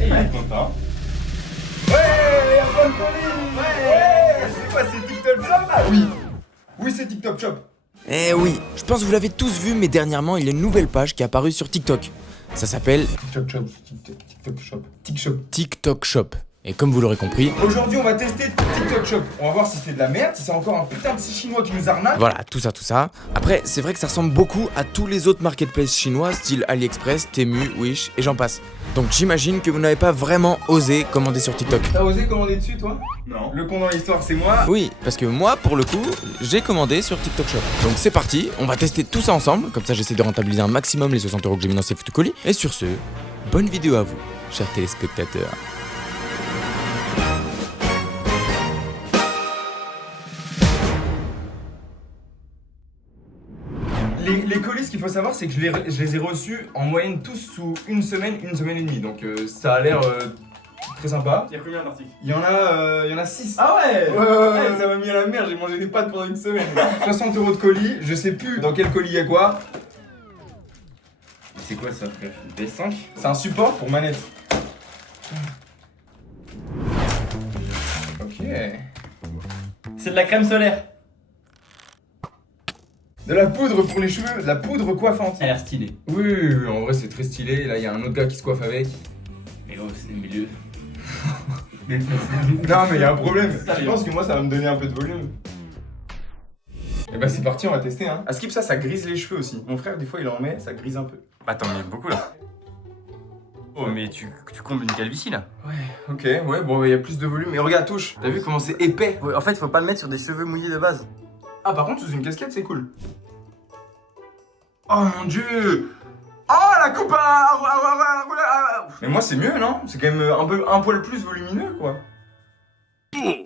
Et il est content. Ouais, y'a plein de colis. Ouais, c'est quoi, c'est TikTok Shop là? Oui. Oui, c'est TikTok Shop. Eh oui, je pense que vous l'avez tous vu, mais dernièrement, il y a une nouvelle page qui est apparue sur TikTok. Ça s'appelle TikTok Shop, TikTok Shop, TikTok Shop. TikTok Shop. Et comme vous l'aurez compris, Aujourd'hui, on va tester TikTok Shop. On va voir si c'est de la merde, si c'est encore un putain de petit chinois qui nous arnaque. voilà, tout ça. Après, c'est vrai que ça ressemble beaucoup à tous les autres marketplaces chinois, style AliExpress, Temu, Wish et j'en passe. Donc j'imagine que vous n'avez pas vraiment osé commander sur TikTok. T'as osé commander dessus, toi? Non. Le con dans l'histoire, c'est moi. Oui, parce que moi, pour le coup, j'ai commandé sur TikTok Shop. Donc c'est parti, on va tester tout ça ensemble, comme ça j'essaie de rentabiliser un maximum les 60 € que j'ai mis dans ces photocolis. Et sur ce, bonne vidéo à vous, chers téléspectateurs. Les colis, ce qu'il faut savoir, c'est que je les ai reçus en moyenne tous sous une semaine et demie. Donc ça a l'air très sympa. Il y a combien d'articles? Il y en a 6. Ah ouais. Ouais, ça m'a mis à la merde, j'ai mangé des pâtes pendant une semaine. 60 € de colis, je sais plus dans quel colis il y a quoi. C'est quoi ça, frère? Une PS5? C'est un support pour manette. Ok. C'est de la crème solaire. De la poudre pour les cheveux, de la poudre coiffante. Ça a l'air stylé. Oui, en vrai c'est très stylé. Là il y a un autre gars qui se coiffe avec. Mais oh, c'est le milieu. Non mais il y a un problème. Ça, Je pense que moi ça va me donner un peu de volume. Et bah c'est parti, on va tester hein. À skip ça grise les cheveux aussi. Mon frère des fois il en met, ça grise un peu. Attends, mais beaucoup là. Oh, mais tu combles une calvitie là. Ouais, ok, ouais, bon il y a plus de volume. Mais regarde, touche. T'as vu comment c'est épais? En fait, faut pas le mettre sur des cheveux mouillés de base. Ah par contre sous une casquette c'est cool. Oh mon dieu. Oh la coupe Mais moi c'est mieux non? C'est quand même un poil plus volumineux quoi.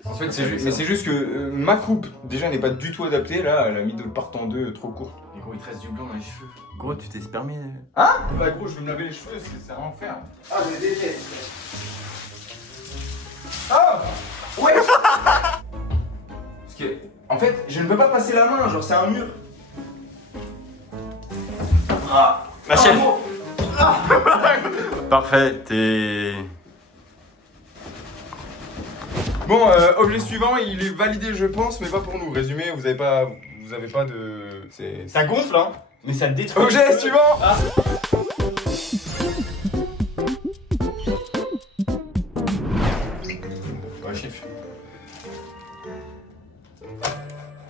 En fait c'est juste que ma coupe déjà n'est pas du tout adaptée. Là elle a mis de part en deux trop courte. Mais gros, il te reste du blanc dans les cheveux. Gros, tu t'es spermé. Hein? Bah gros je vais me laver les cheveux, c'est un enfer. Ah je les déteste. Ah ouais. Parce que en fait je ne peux pas passer la main, genre c'est un mur. Ah, ma chef. gros. Parfait, t'es. Bon, objet suivant, il est validé je pense, mais pas pour nous. Résumé, vous avez pas de... C'est... Ça gonfle, hein, mais ça détruit. Objet suivant. Ah. Ouais, chef.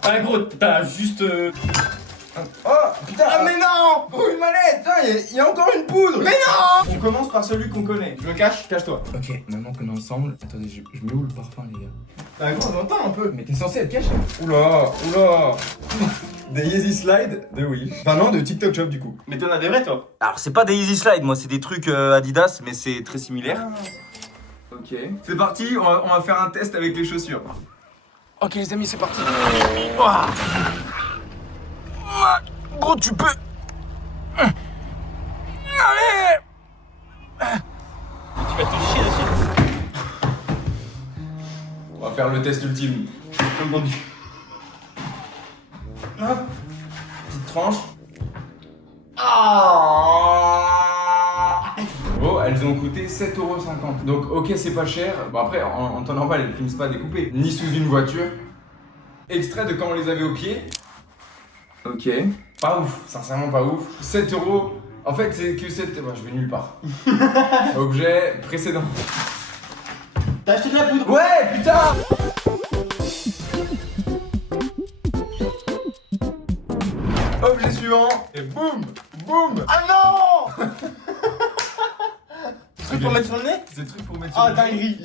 Ah, gros, t'as juste. Oh, putain. Ah, mais non. Pour une mallette. Il y a encore une poudre. Mais non. On commence par celui qu'on connaît. Je me cache, cache-toi. Ok, maintenant qu'on est ensemble... Attendez, je mets où le parfum, les gars? Ah, gros, on entend un peu. Mais t'es censé être caché. Oula. Des Yeezy Slide de Wish. Enfin non, de TikTok Shop du coup. Mais t'en as des vrais, toi? Alors, c'est pas des Easy Slide, moi, c'est des trucs Adidas, mais c'est très similaire. Ok. C'est parti, on va faire un test avec les chaussures. Ok les amis, c'est parti. Ouah. Gros, tu peux... Allez. Tu vas te chier dessus. On va faire le test ultime. Comme vendu. Hop. Petite tranche. Bon, elles ont coûté 7,50 €. Donc ok, c'est pas cher. Bon après, en temps normal, elles finissent pas découpées. Ni sous une voiture. Extrait de quand on les avait au pied. Ok. Pas ouf, sincèrement pas ouf. 7 €. En fait, c'est que 7... Bon, je vais nulle part. Objet précédent. T'as acheté de la poudre? Ouais, putain. Objet suivant. Et boum. Ah non! Truc pour mettre sur le nez? C'est le truc pour mettre Ah, sur le nez. dinguerie,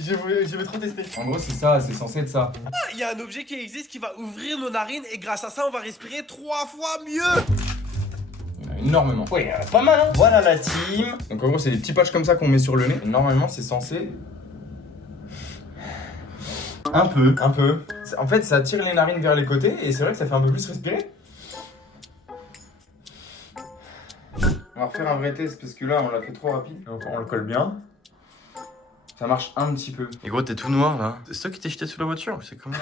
je veux trop tester. En gros, c'est ça, c'est censé être ça. Il y a un objet qui existe qui va ouvrir nos narines et grâce à ça, on va respirer 3 fois mieux. Il y en a énormément. Ouais, pas mal, hein? Voilà la team. Donc en gros, c'est des petits patchs comme ça qu'on met sur le nez. Et normalement, c'est censé... Un peu. En fait, ça tire les narines vers les côtés et c'est vrai que ça fait un peu plus respirer. On va refaire un vrai test parce que là, on l'a fait trop rapide. Donc on le colle bien. Ça marche un petit peu. Et gros, t'es tout noir là. C'est toi qui t'es jeté sous la voiture? C'est comment?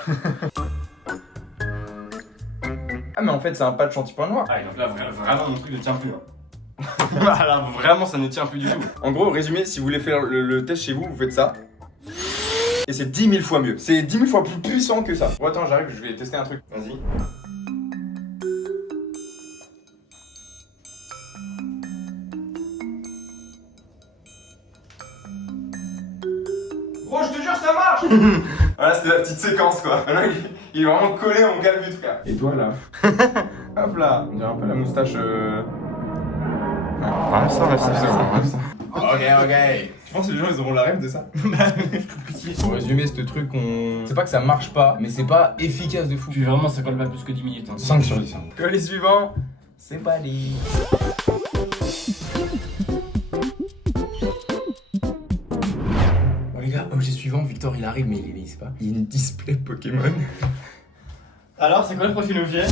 Ah mais en fait, c'est un patch anti-point noir. Ah, donc là, vraiment, mon truc ne tient plus. Hein. Voilà, vraiment, ça ne tient plus du tout. En gros, résumé, si vous voulez faire le test chez vous, vous faites ça. Et c'est 10 000 fois mieux. C'est 10 000 fois plus puissant que ça. Bon, attends, j'arrive, je vais tester un truc. Vas-y. Gros, je te jure, ça marche. Voilà, c'était la petite séquence, quoi. Voilà, il est vraiment collé en galbut, frère. Et toi, là? Hop là. On dirait un peu la moustache. Ah, ça va, ça. Ok. Tu penses que les gens, ils auront la rêve de ça? Pour résumer, ce truc, c'est pas que ça marche pas, mais c'est pas efficace de fou. Puis vraiment, ça colle pas plus que 10 minutes. 5 sur 10. Colis suivant, c'est pas dit. Bon les gars, objet suivant, Victor il arrive mais il sait pas. Il y a une display Pokémon. Alors, c'est quoi le prochain objet?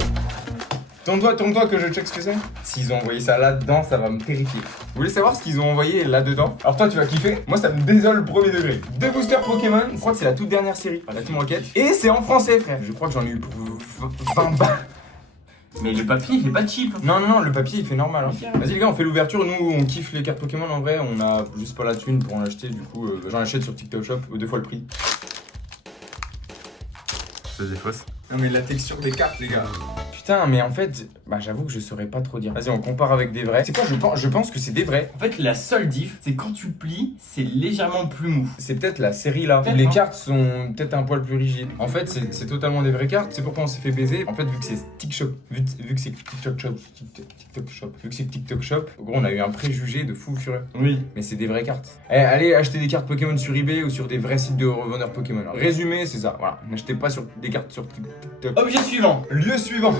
Tourne-toi que je check ce que c'est. S'ils ont envoyé ça là-dedans, ça va me terrifier. Vous voulez savoir ce qu'ils ont envoyé là-dedans? Alors toi tu vas kiffer, moi ça me désole le premier degré. 2 boosters Pokémon, je crois que c'est la toute dernière série, la Team Rocket. Et c'est en français frère, je crois que j'en ai eu pour 20 balles. Mais le papier, il est pas cheap. Non, le papier il fait normal. Hein. Vas-y les gars, on fait l'ouverture. Nous on kiffe les cartes Pokémon en vrai. On a juste pas la thune pour en acheter. Du coup, j'en achète sur TikTok Shop 2 fois le prix. C'est des fausses. Non mais la texture des cartes les gars. Putain, mais en fait, bah j'avoue que je saurais pas trop dire. Vas-y, on compare avec des vrais. C'est quoi, je pense que c'est des vrais. En fait, la seule diff, c'est quand tu plies, c'est légèrement plus mou. C'est peut-être la série là. Peut-être, Les hein. cartes sont peut-être un poil plus rigides. En fait, c'est totalement des vraies cartes. C'est pourquoi on s'est fait baiser. En fait, vu que c'est TikTok Shop, vu que c'est TikTok Shop, vu que c'est TikTok Shop, en gros, on a eu un préjugé de fou furieux. Oui. Mais c'est des vraies cartes. Eh, allez acheter des cartes Pokémon sur eBay ou sur des vrais sites de revendeurs Pokémon. Alors, résumé, c'est ça. Voilà. N'achetez pas sur des cartes sur TikTok. Objet suivant. Lieu suivant.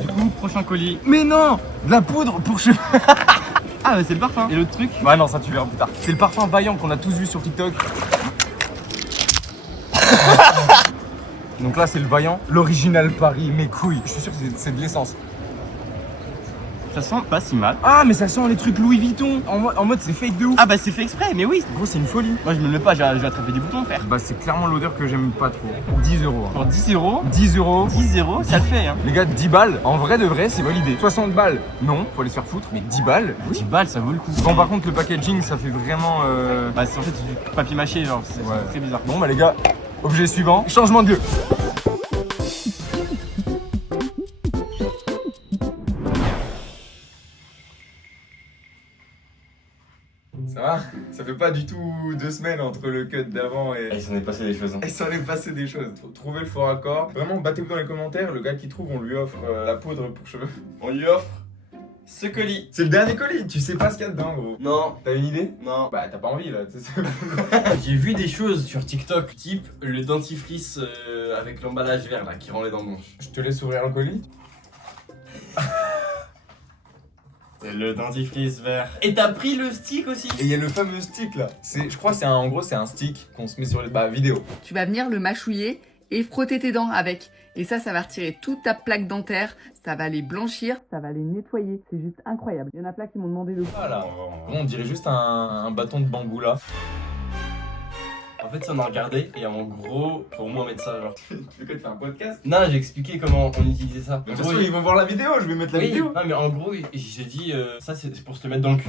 Du coup, prochain colis. Mais non, de la poudre pour cheveux. Ah, bah c'est le parfum. Et l'autre truc? Ouais non, ça tu verras plus tard. C'est le parfum Vaillant qu'on a tous vu sur TikTok. Donc là c'est le Vaillant, l'original Paris, mes couilles. Je suis sûr que c'est de l'essence. Ça sent pas si mal. Ah mais ça sent les trucs Louis Vuitton. En mode c'est fake de ouf. Ah, bah c'est fait exprès, mais oui. Gros c'est une folie. Moi, je me le mets pas, je vais attraper des boutons, frère. Bah c'est clairement l'odeur que j'aime pas trop. 10 euros. Pour 10 euros. 10 euros. 10 euros, ça le fait, hein. Les gars, 10 balles, en vrai de vrai, c'est validé. 60 balles, non, faut aller se faire foutre, mais 10 balles, oui. 10 balles, ça vaut le coup. Bon, par contre, le packaging, ça fait vraiment. Bah, c'est en fait du papier mâché, genre, c'est Ouais. très bizarre. Bon, bah, les gars, objet suivant, changement de lieu. Ça va? Ça fait pas du tout 2 semaines entre le cut d'avant et. Il s'en est passé des choses, hein. Il s'en est passé des choses. Trouvez le fort accord. Vraiment, battez-vous dans les commentaires. Le gars qui trouve, on lui offre la poudre pour cheveux. On lui offre ce colis. C'est le dernier colis. Tu sais pas ce qu'il y a dedans, gros. Non, T'as une idée? non. Bah, t'as pas envie là. J'ai vu des choses sur TikTok, type le dentifrice avec l'emballage vert là qui rend les dents blanches. Je te laisse ouvrir le colis. C'est le dentifrice vert. Et t'as pris le stick aussi? Et il y a le fameux stick là. Je crois que c'est en gros c'est un stick qu'on se met sur les vidéo. Tu vas venir le mâchouiller et frotter tes dents avec. Et ça va retirer toute ta plaque dentaire, ça va les blanchir, ça va les nettoyer. C'est juste incroyable. Il y en a plein qui m'ont demandé de Voilà. Bon, on dirait juste un bâton de bambou là. En fait, ça on a regardé et en gros, pour moi mettre ça genre. Tu veux quoi, tu fais un podcast? Non, j'ai expliqué comment on utilisait ça. De toute façon, ils vont voir la vidéo, je vais mettre la vidéo. Non, mais en gros, j'ai dit ça c'est pour se le mettre dans le cul.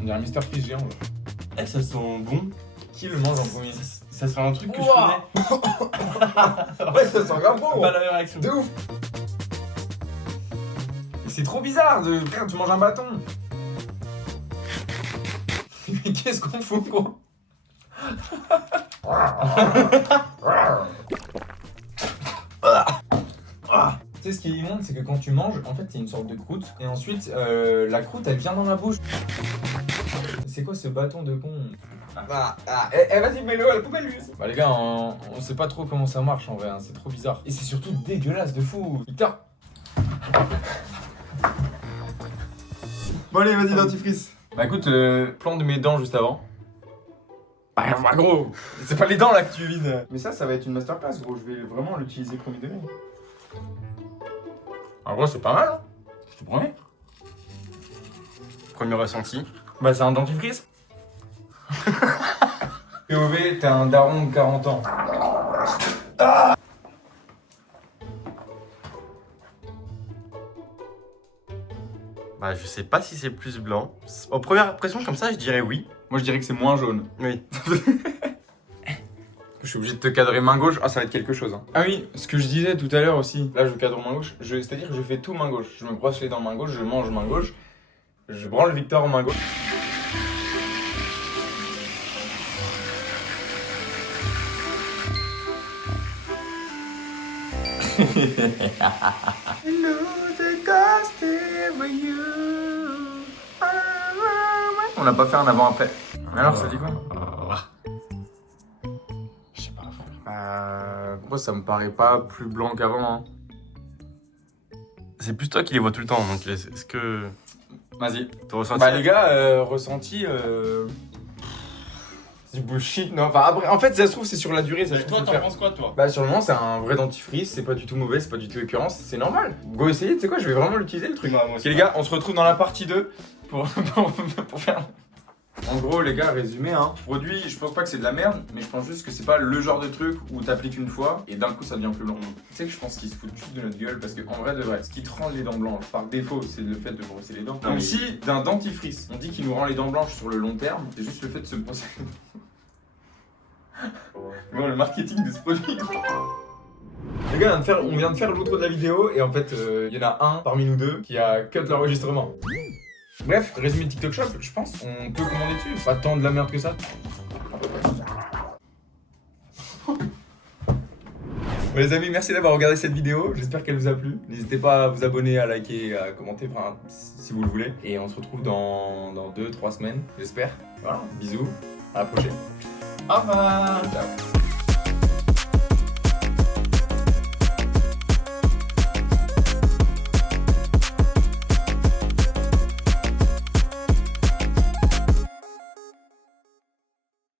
On dirait un Mr. Fish géant. Là. Eh, ça sent bon. Qui le mange en premier? Ça serait un truc que Ouah. je connais. Ouais, ça sent grave bon. Pas la même réaction. De ouf. Mais c'est trop bizarre de. Frère, tu manges un bâton. Mais qu'est-ce qu'on fout, quoi? Tu sais ce qui est immonde, c'est que quand tu manges, en fait, il y a une sorte de croûte. Et ensuite, la croûte, elle vient dans la bouche. C'est quoi ce bâton de con? Vas-y, mets-le à la poubelle, lui. Bah, les gars, on sait pas trop comment ça marche en vrai, hein, c'est trop bizarre. Et c'est surtout dégueulasse de fou. Victor. Bon, allez, vas-y, dentifrice. Bah, écoute, plan de mes dents juste avant. Bah gros, c'est pas les dents là que tu vises. Mais ça va être une masterclass gros, je vais vraiment l'utiliser premier degré. En gros c'est pas mal hein. Tu promets? Premier ressenti. Bah c'est un dentifrice. POV, t'es un daron de 40 ans. Bah, je sais pas si c'est plus blanc. Aux premières impressions, comme ça, je dirais oui. Moi je dirais que c'est moins jaune. Oui. Je suis obligé de te cadrer main gauche. Ah, ça va être quelque chose. Hein. Ah oui, ce que je disais tout à l'heure aussi. Là, je cadre main gauche. C'est-à-dire que je fais tout main gauche. Je me brosse les dents main gauche, je mange main gauche. Je branle Victor en main gauche. On n'a pas fait un avant-après. Alors, ça dit quoi? Je sais pas, frère. Moi, ça me paraît pas plus blanc qu'avant. Hein. C'est plus toi qui les vois tout le temps, donc est-ce que Vas-y. t'as ressenti? Bah, les gars, ressenti. C'est du bullshit, non? Enfin, après, en fait, ça se trouve, c'est sur la durée. Ça, Et toi, t'en penses quoi, toi? Bah, sur le moment, c'est un vrai dentifrice. C'est pas du tout mauvais, c'est pas du tout écœurant. C'est normal. Go essayer, tu sais quoi, je vais vraiment l'utiliser le truc. Ouais, moi Ok, aussi. les gars, on se retrouve dans la partie 2 pour faire. En gros, les gars, résumé, hein. Produit, je pense pas que c'est de la merde, mais je pense juste que c'est pas le genre de truc où t'appliques une fois et d'un coup ça devient plus blanc. Tu sais que je pense qu'ils se foutent juste de notre gueule parce qu'en vrai de vrai, ce qui te rend les dents blanches par défaut, c'est le fait de brosser les dents. Non, Donc mais- si d'un dentifrice, on dit qu'il nous rend les dents blanches sur le long terme, c'est juste le fait de se brosser les dents. Bon, le marketing de ce produit. Les gars, on vient de faire l'outro de la vidéo et en fait, il y en a un parmi nous deux qui a cut l'enregistrement. Bref, résumé de TikTok Shop, je pense, on peut commander dessus. Pas tant de la merde que ça. Bon, les amis, merci d'avoir regardé cette vidéo. J'espère qu'elle vous a plu. N'hésitez pas à vous abonner, à liker, à commenter, enfin, si vous le voulez. Et on se retrouve dans 2-3 semaines, j'espère. Voilà, bisous, à la prochaine. Au revoir. Ciao.